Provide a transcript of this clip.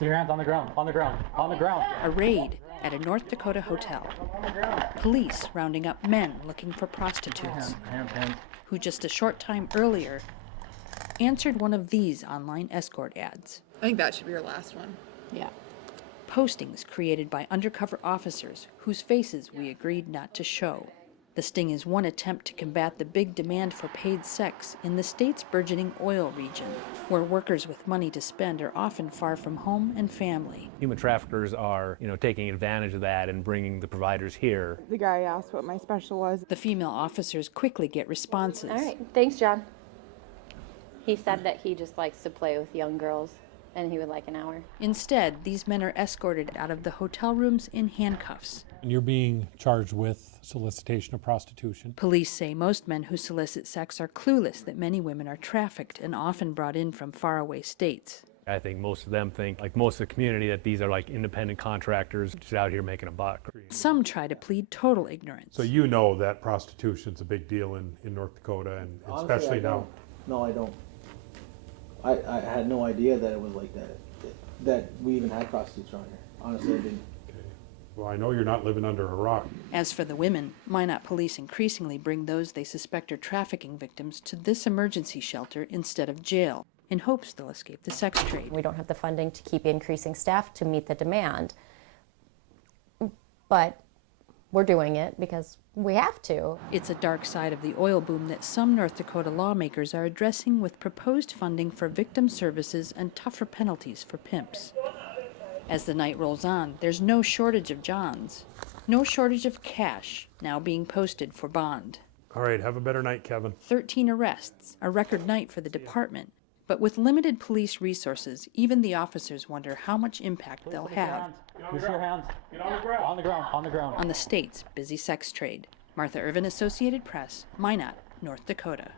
Put your hands on the ground, on the ground, on the ground. A raid at a North Dakota hotel. Police rounding up men looking for prostitutes who just a short time earlier answered one of these online escort ads. I think that should be your last one. Yeah. Postings created by undercover officers whose faces we agreed not to show. The sting is one attempt to combat the big demand for paid sex in the state's burgeoning oil region, where workers with money to spend are often far from home and family. Human traffickers are, taking advantage of that and bringing the providers here. The guy asked what my special was. The female officers quickly get responses. All right, thanks, John. He said that he just likes to play with young girls, and he would like an hour. Instead, these men are escorted out of the hotel rooms in handcuffs. And you're being charged with solicitation of prostitution. Police say most men who solicit sex are clueless that many women are trafficked and often brought in from faraway states. I think most of them think, like most of the community, that these are like independent contractors just out here making a buck. Some try to plead total ignorance. So you know that prostitution's a big deal in North Dakota, and Honestly, especially now. No, I don't. I had no idea that it was like that, that we even had prostitutes around here. Honestly, I didn't. Well, I know you're not living under a rock. As for the women, Minot police increasingly bring those they suspect are trafficking victims to this emergency shelter instead of jail, in hopes they'll escape the sex trade. We don't have the funding to keep increasing staff to meet the demand, but we're doing it because we have to. It's a dark side of the oil boom that some North Dakota lawmakers are addressing with proposed funding for victim services and tougher penalties for pimps. As the night rolls on, there's no shortage of Johns, no shortage of cash now being posted for bond. All right, have a better night, Kevin. 13 arrests, a record night for the department. But with limited police resources, even the officers wonder how much impact they'll have Use your hands. Get on the ground. On the ground, on the ground. on the state's busy sex trade. Martha Irvin, Associated Press, Minot, North Dakota.